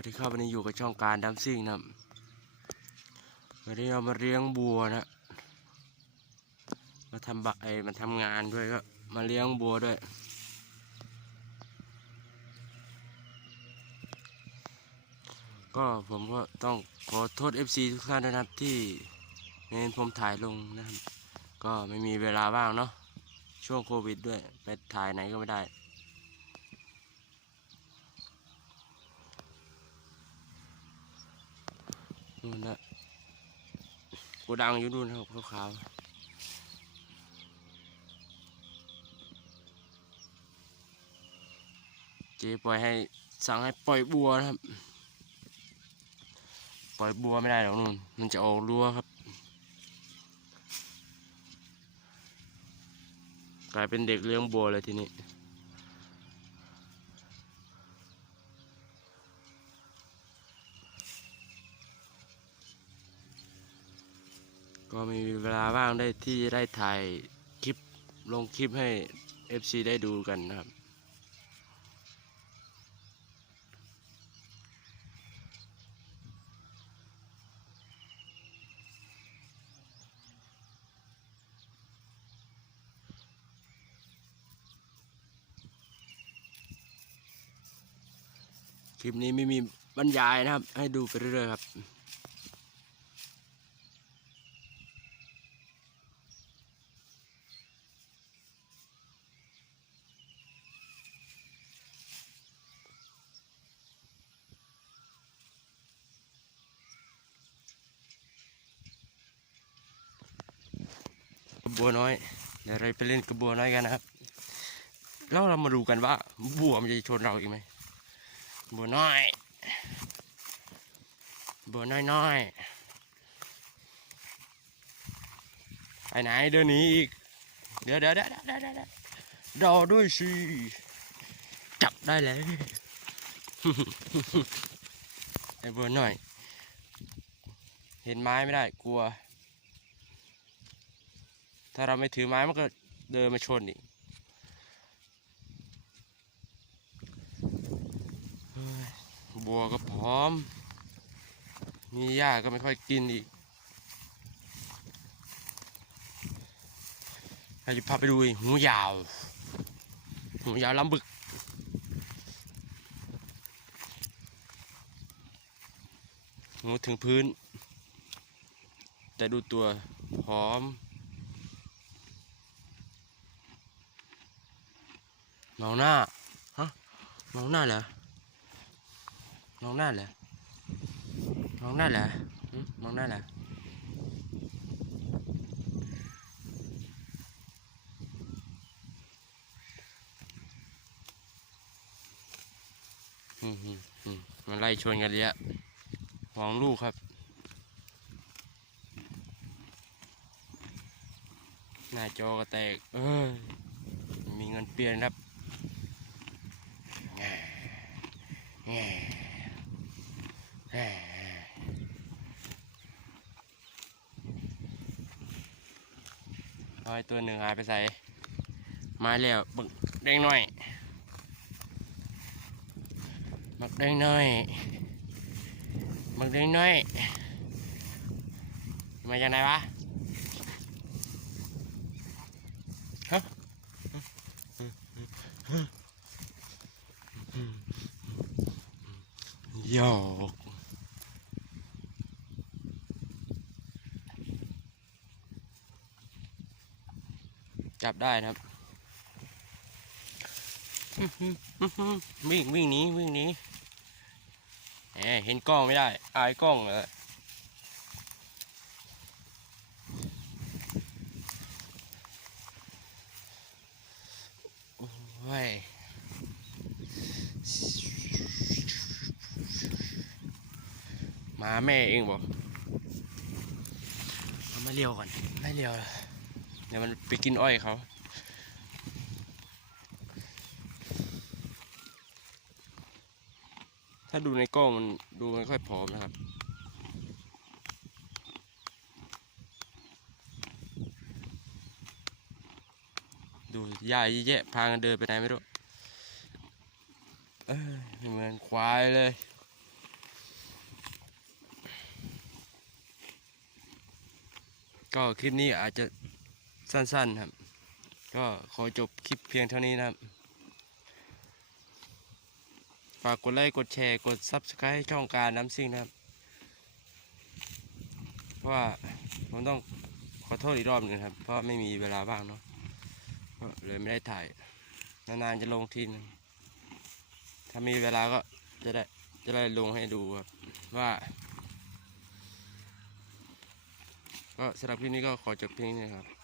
วัสดีครับวันนี้อยู่กับช่องการดัมซิ่งนะวันนี้เรามาเลี้ยงบัวนะ มาทำบะไอมาทำงานด้วยก็มาเลี้ยงบัวด้วย ก็ผมก็ต้องขอโทษ FC ทุกท่านนะครับที่เน้นผมถ่ายลงนะครับ ก็ไม่มีเวลาว่างเนาะช่วงโควิดด้วย ไปถ่ายไหนก็ไม่ได้ นู่นนะโกดังอยู่นู่นครับขาวๆเจ๊ปล่อยให้สั่งให้ปล่อยบัวนะครับ ปล่อยบัวไม่ได้หรอกนู่น มันจะออกรั้วครับ กลายเป็นเด็กเลี้ยงบัวเลยทีนี้ ก็มีเวลาว่างได้ที่ได้ถ่ายคลิปลงคลิปให้ FC ได้ดูกันนะครับ คลิปนี้ไม่มีบรรยายนะครับ ให้ดูไปเรื่อยๆครับ ระบัวน้อยเดี๋ยวเราไปเล่นกระบัวน้อยกันนะครับแล้วเรามาดูกันว่าบัวมันจะชนเราอีกไหมบัวน้อย บัวน้อยน้อยไปไหนเดินหนีอีกเดี๋ยวเดี๋ยวเดี๋ยวเดี๋ยวเดี๋ยวเดี๋ยวรอด้วยสิจับได้แล้วไอ้บัวน้อย เห็นไม้ไม่ได้กลัว ถ้าเราไม่ถือไม้มันก็เดินมาชนอีกบัวก็พร้อม มีหญ้าก็ไม่ค่อยกินอีกเราจะพาไปดูหูยาว หูยาวลำบึก หูถึงพื้น แต่ดูตัวพร้อม มองหน้าฮะมองหน้าเหรอมองหน้าเหรอมองหน้าเหรอมองหน้าเหรออืมันไล่ชนกันเลยอะหวงลูกครับ หน้าจอก็แตก เอ้ยมีเงินเปลี่ยนครับแง่ แง่แง่เอาไอ้ตัวหนึ่งหายไปใส่มาแล้วบึกเด้งหน่อยบักเด้งหน่อยบักเด้งหน่อยมาจากไหนวะฮะ โยกจับได้นะครับ วิ่งวิ่งหนีวิ่งหนีแหมเห็นกล้องไม่ได้ อายกล้องเหรอโอ้ย หมาแม่เองบอกเอามาเลี้ยวก่อนไม่เลี้ยวเลยเดี๋ยวมันไปกินอ้อยเขาถ้าดูในกล้องมันดูไม่ค่อยผอมนะครับ ดูหญ้าเยอะแยะพากันเดินไปไหนไม่รู้เอ้ยเหมือนควายเลย ก็คลิปนี้อาจจะสั้นๆครับ ก็ขอจบคลิปเพียงเท่านี้นะครับ ฝากกดไลค์กดแชร์กด Subscribe ช่องการน้ำซิ่งนะครับ เพราะว่าผมต้องขอโทษอีกรอบหนึ่งครับ เพราะไม่มีเวลาว่างเนาะก็เลยไม่ได้ถ่าย นานๆจะลงทีนึงถ้ามีเวลาก็จะได้จะได้ลงให้ดูครับว่า ก็สำหรับคลิปนี้ก็ขอจบเพียงนี้นะครับ